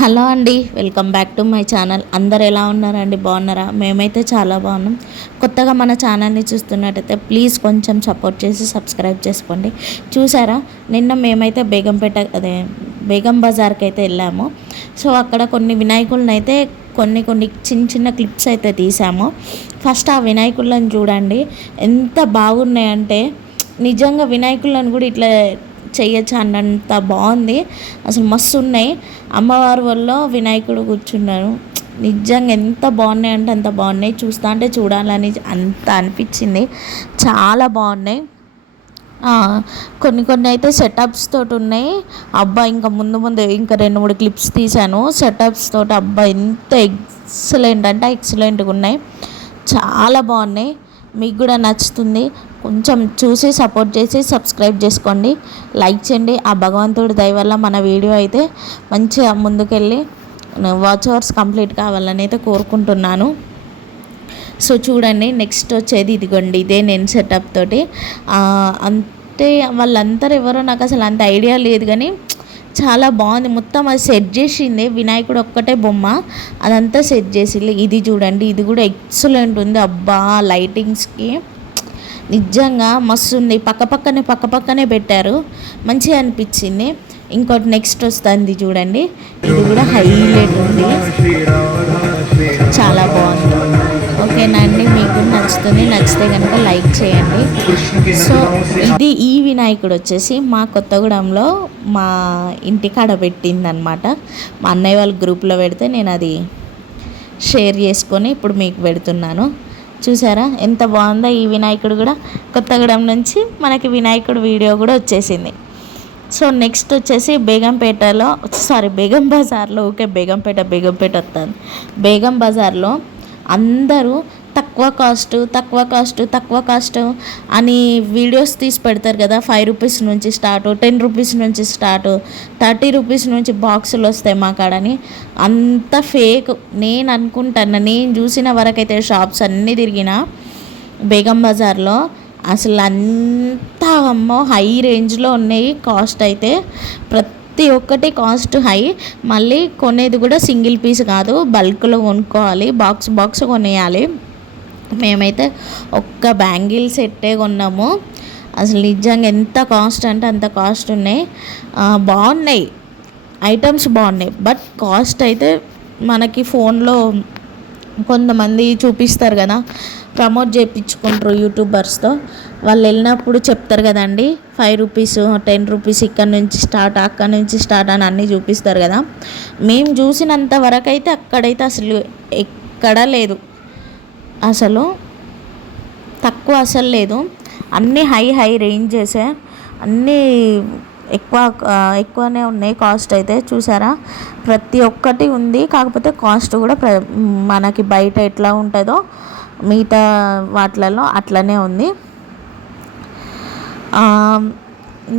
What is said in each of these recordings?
Hello అండి welcome back to my channel. అందరు ఎలా ఉన్నారండి? బాగున్నారా? మేమైతే చాలా బాగున్నాం. కొత్తగా మన ఛానల్ని చూస్తున్నట్టయితే ప్లీజ్ కొంచెం సపోర్ట్ చేసి సబ్స్క్రైబ్ చేసుకోండి. చూసారా? నిన్న మేమైతే బేగంపేట అదే బేగం బజార్కి అయితే వెళ్ళాము. సో అక్కడ కొన్ని వినాయకులను అయితే కొన్ని కొన్ని చిన్న చిన్న క్లిప్స్ అయితే తీసాము. ఫస్ట్ ఆ వినాయకులను చూడండి. ఎంత బాగున్నాయంటే నిజంగా వినాయకులను కూడా ఇట్లా చేయొచ్చు అన్నంత బాగుంది. అసలు మస్తు ఉన్నాయి అమ్మవారి వల్ల వినాయకుడు కూర్చున్నారు నిజంగా ఎంత బాగున్నాయి అంటే అంత బాగున్నాయి. చూస్తా అంటే చూడాలని అంత అనిపించింది. చాలా బాగున్నాయి. కొన్ని కొన్ని అయితే సెటప్స్ తోటి ఉన్నాయి. అబ్బా ఇంకా ముందు ముందు ఇంకా రెండు మూడు క్లిప్స్ తీశాను. సెటప్స్ తోటి అబ్బా ఎంత ఎక్సలెంట్ అంటే ఎక్సలెంట్గా ఉన్నాయి. చాలా బాగున్నాయి. మీకు కూడా నచ్చుతుంది. కొంచెం చూసి సపోర్ట్ చేసి సబ్స్క్రైబ్ చేసుకోండి. లైక్ చేయండి. ఆ భగవంతుడి దయ వల్ల మన వీడియో అయితే మంచిగా ముందుకెళ్ళి వాచ్ అవర్స్ కంప్లీట్ కావాలని అయితే కోరుకుంటున్నాను. సో చూడండి నెక్స్ట్ వచ్చేది ఇదిగోండి. ఇదే నేను సెటప్ తోటి. అంటే వాళ్ళందరూ ఎవరో నాకు అసలు అంత ఐడియా లేదు కానీ చాలా బాగుంది. మొత్తం అది సెట్ చేసింది వినాయకుడు ఒక్కటే బొమ్మ. అదంతా సెట్ చేసింది. ఇది చూడండి ఇది కూడా ఎక్సలెంట్ ఉంది. అబ్బా లైటింగ్స్కి నిజంగా మస్తు ఉంది పక్క పక్కనే పక్క పక్కనే పెట్టారు. మంచిగా అనిపించింది. ఇంకోటి నెక్స్ట్ వస్తుంది చూడండి. ఇది కూడా హైలైట్ ఉంది. చాలా బాగుంది. ఓకేనా అండి? మీకు నచ్చుతుంది. నచ్చితే కనుక లైక్ చేయండి. సో ఇది ఈ వినాయకుడు వచ్చేసి మా కొత్తగూడెంలో మా ఇంటికాడ పెట్టిందనమాట మా అన్నయ్య వాళ్ళ గ్రూప్లో పెడితే నేను అది షేర్ చేసుకొని ఇప్పుడు మీకు పెడుతున్నాను. చూసారా? ఎంత బాగుందో ఈ వినాయకుడు కూడా కొత్తగూడెం నుంచి మనకి వినాయకుడు వీడియో కూడా వచ్చేసింది. సో నెక్స్ట్ వచ్చేసి బేగంపేటలో సారీ బేగం బజార్లో ఓకే బేగంపేట బేగంపేట వస్తుంది బేగం బజార్లో అందరూ తక్కువ కాస్ట్ తక్కువ కాస్ట్ తక్కువ కాస్ట్ అని వీడియోస్ తీసి పెడతారు కదా ఫైవ్ రూపీస్ నుంచి స్టార్ట్ టెన్ రూపీస్ నుంచి స్టార్ట్ థర్టీ రూపీస్ నుంచి బాక్సులు వస్తాయి మా కాడని. అంత ఫేక్ నేను అనుకుంటాను నేను చూసిన వరకైతే షాప్స్ అన్నీ తిరిగిన బేగం బజార్లో అసలు అంత అమ్మో హై రేంజ్లో ఉన్నాయి కాస్ట్ అయితే. ప్రతి ఒక్కటి కాస్ట్ హై మళ్ళీ కొనేది కూడా సింగిల్ పీస్ కాదు బల్క్లో కొనుక్కోవాలి బాక్స్ బాక్స్ కొనేయాలి. మేమైతే ఒక్క బ్యాంగిల్ సెట్టే కొన్నాము. అసలు నిజంగా ఎంత కాస్ట్ అంటే అంత కాస్ట్ ఉన్నాయి. బాగున్నాయి. ఐటమ్స్ బాగున్నాయి. బట్ కాస్ట్ అయితే మనకి ఫోన్లో కొంతమంది చూపిస్తారు కదా. ప్రమోట్ చేయించుకుంటారు యూట్యూబర్స్తో. వాళ్ళు వెళ్ళినప్పుడు చెప్తారు కదండి ఫైవ్ రూపీస్ టెన్ రూపీస్ ఇక్కడ నుంచి స్టార్ట్ అక్కడ నుంచి స్టార్ట్ అని అన్నీ చూపిస్తారు కదా. మేము చూసినంత వరకు అయితే అక్కడైతే అసలు ఎక్కడా లేదు. అసలు తక్కువ అసలు లేదు. అన్నీ హై హై రేంజెసే. అన్నీ ఎక్కువ ఎక్కువనే ఉన్నాయి కాస్ట్ అయితే చూసారా? ప్రతి ఒక్కటి ఉంది. కాకపోతే కాస్ట్ కూడా ప్ర మనకి బయట ఎట్లా ఉంటుందో మిగతా వాటిలలో అట్లనే ఉంది.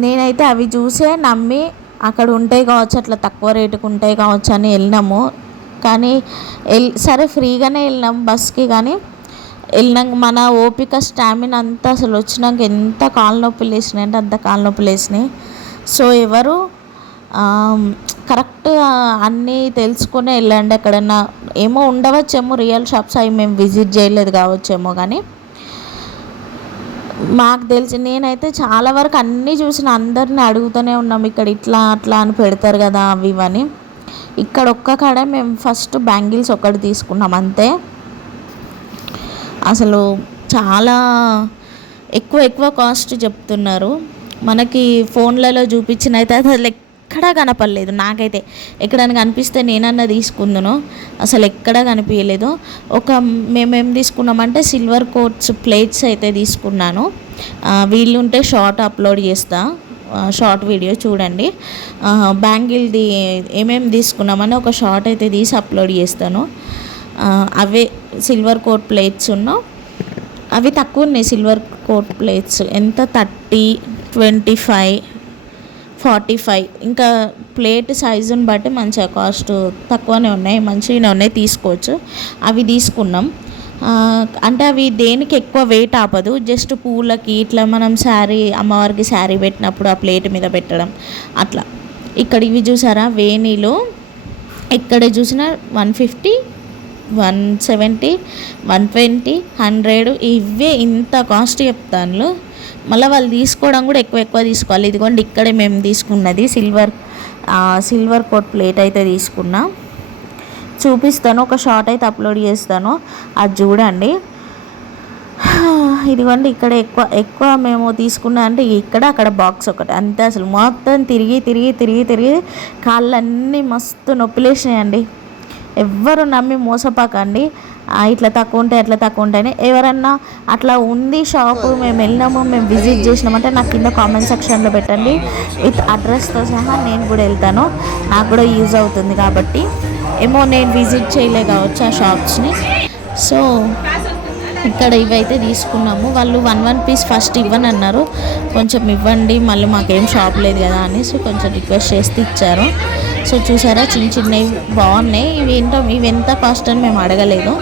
నేనైతే అవి చూసే నమ్మి అక్కడ ఉంటాయి కావచ్చు అట్లా తక్కువ రేటుకు ఉంటాయి కావచ్చు అని వెళ్ళినాము. కానీ ఎల్ సరే ఫ్రీగానే వెళ్ళినాం బస్కి కానీ వెళ్ళినాక మన ఓపిక స్టామినా అంతా అసలు వచ్చినాక ఎంత కాలు నొప్పులు వేసినాయి అంటే అంత కాలు నొప్పులు వేసినాయి సో ఎవరు కరెక్ట్ అన్నీ తెలుసుకునే వెళ్ళండి ఎక్కడన్నా. ఏమో ఉండవచ్చేమో రియల్ షాప్స్ అవి మేము విజిట్ చేయలేదు కావచ్చేమో కానీ మాకు తెలిసి నేనైతే చాలా వరకు అన్నీ చూసిన అందరిని అడుగుతూనే ఉన్నాం ఇక్కడ ఇట్లా అట్లా అని పెడతారు కదా అవి ఇవని. ఇక్కడ ఒక్క కాడే మేము ఫస్ట్ బ్యాంగిల్స్ ఒకటి తీసుకున్నాం అంతే. అసలు చాలా ఎక్కువ ఎక్కువ కాస్ట్ చెప్తున్నారు. మనకి ఫోన్లలో చూపించిన అయితే అసలు ఎక్కడా కనపడలేదు. నాకైతే ఎక్కడైనా కనిపిస్తే నేనన్నా తీసుకుందును. అసలు ఎక్కడా కనిపించలేదు ఒక మేమేం తీసుకున్నామంటే సిల్వర్ కోట్స్ ప్లేట్స్ అయితే తీసుకున్నాను. వీళ్ళు ఉంటే షార్ట్ అప్లోడ్ చేస్తా. షార్ట్ వీడియో చూడండి. బ్యాంగిల్ది ఏమేమి తీసుకున్నామని ఒక షార్ట్ అయితే తీసి అప్లోడ్ చేస్తాను. అవే సిల్వర్ కోట్ ప్లేట్స్ ఉన్నాం అవి తక్కువ ఉన్నాయి సిల్వర్ కోట్ ప్లేట్స్. ఎంత? Thirty twenty five forty five. ఇంకా ప్లేట్ సైజుని బట్టి మంచిగా కాస్ట్ తక్కువనే ఉన్నాయి. మంచిగానే ఉన్నాయి. తీసుకోవచ్చు. అవి తీసుకున్నాం. అంటే అవి దేనికి ఎక్కువ వెయిట్ ఆపదు. జస్ట్ పూలకి ఇట్లా మనం శారీ అమ్మవారికి శారీ పెట్టినప్పుడు ఆ ప్లేట్ మీద పెట్టడం అట్లా. ఇక్కడ ఇవి చూసారా? వేణిలో ఎక్కడ చూసినా one fifty one seventy one twenty hundred ఇవే ఇంత కాస్ట్ చెప్తాను మళ్ళీ వాళ్ళు తీసుకోవడం కూడా ఎక్కువ ఎక్కువ తీసుకోవాలి. ఇదిగోండి ఇక్కడే మేము తీసుకున్నది. సిల్వర్ సిల్వర్ కోట్ ప్లేట్ అయితే తీసుకున్నాం. చూపిస్తాను ఒక షార్ట్ అయితే అప్లోడ్ చేస్తాను. అది చూడండి. ఇదిగోండి ఇక్కడ ఎక్కువ ఎక్కువ మేము తీసుకున్నా అంటే ఇక్కడ అక్కడ బాక్స్ ఒకటి. అంతే అసలు. మొత్తం తిరిగి తిరిగి తిరిగి తిరిగి కాళ్ళన్నీ మస్తు నొప్పిలేసినాయండి. ఎవ్వరు నమ్మి మోసపాకండి. ఇట్లా తక్కువ ఉంటాయి అట్లా తక్కువ ఉంటాయని ఎవరన్నా అట్లా ఉంది షాపు మేము వెళ్ళినాము మేము విజిట్ చేసినామంటే నాకు కింద కామెంట్ సెక్షన్లో పెట్టండి. విత్ అడ్రస్తో సహా నేను కూడా వెళ్తాను. నాకు కూడా యూజ్ అవుతుంది కాబట్టి. ఏమో నేను విజిట్ చేయలే కావచ్చు ఆ షాప్స్ని సో ఇక్కడ ఇవైతే తీసుకున్నాము. వాళ్ళు వన్ వన్ పీస్ ఫస్ట్ ఇవ్వని అన్నారు. కొంచెం ఇవ్వండి మళ్ళీ మాకేం షాప్ లేదు కదా అనేసి కొంచెం రిక్వెస్ట్ చేస్తే ఇచ్చారు. సో చూసారా చిన్న చిన్నవి బాగున్నాయి. ఇవి ఏంటో ఇవి ఎంత కాస్ట్ అని మేము అడగలేదు.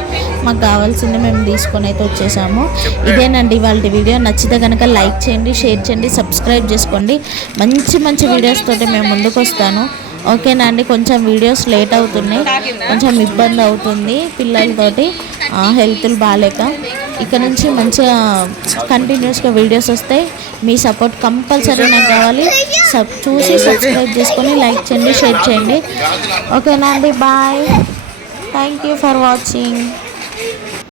మాకు కావాల్సింది మేము తీసుకొని అయితే వచ్చేసాము. ఇదేనండి వాళ్ళ వీడియో. నచ్చితే కనుక లైక్ చేయండి షేర్ చేయండి సబ్స్క్రైబ్ చేసుకోండి. మంచి మంచి వీడియోస్ తోటి మేము ముందుకు వస్తాను. ఓకేనా అండి కొంచెం వీడియోస్ లేట్ అవుతున్నాయి. కొంచెం ఇబ్బంది అవుతుంది పిల్లలతోటి. హెల్త్లు బాగాలేక ఇక్కడ నుంచి మంచిగా కంటిన్యూస్గా వీడియోస్ వస్తాయి. మీ సపోర్ట్ కంపల్సరీ నాకు కావాలి. సబ్ చూసి సబ్స్క్రైబ్ చేసుకొని లైక్ చేయండి షేర్ చేయండి. ఓకేనా అండి bye. Thank you for watching.